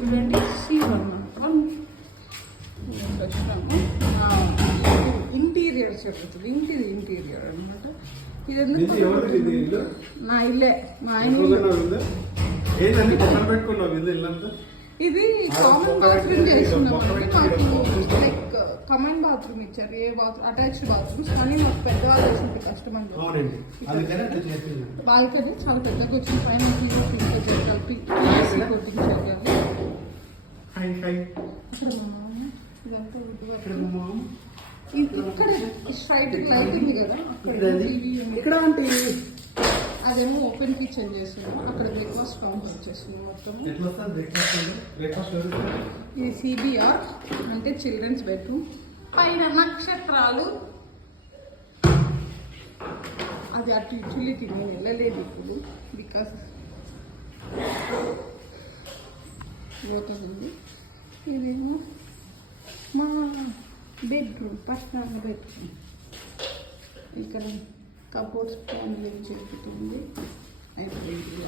చూడండి C1 interior చెప్తుంది. Interior అనమాట. ఇది ఎందుకు నా ఇల్లే, మా ఆయన ఇది కామన్ బాత్రూమ్ చేస్తున్నామండి. మాకు లైక్ కమన్ బాత్రూమ్ ఇచ్చారు, ఏ బాత్రూమ్ అటాచ్డ్ బాత్రూమ్స్, కానీ మాకు పెద్దవాళ్ళు వచ్చింది కస్టమర్ బాల్కనీ చాలా పెద్దగా వచ్చింది. పైన కోటింగ్ చేయాలి. ఇక్కడ స్ట్రైట్ లైట్ ఉంది కదా, ఇక్కడ అంటే అదేమో ఓపెన్ కిచెన్ చేస్తున్నాము. అక్కడ బ్రేక్ఫాస్ట్ కౌంటర్ వచ్చేస్తున్నాం మొత్తం. ఇది CBR అంటే చిల్డ్రన్స్ బెడ్రూమ్. పైన నక్షత్రాలు, అది అటు యూటిలిటీ నేను వెళ్ళలేదు ఇప్పుడు బికాస్ పోతుంది. ఇదేమో మా బెడ్రూమ్, పర్సనల్ బెడ్రూమ్. ఇక్కడ కబోర్డ్స్ ప్లాన్ చెప్పుతుంది అయిపోయింది.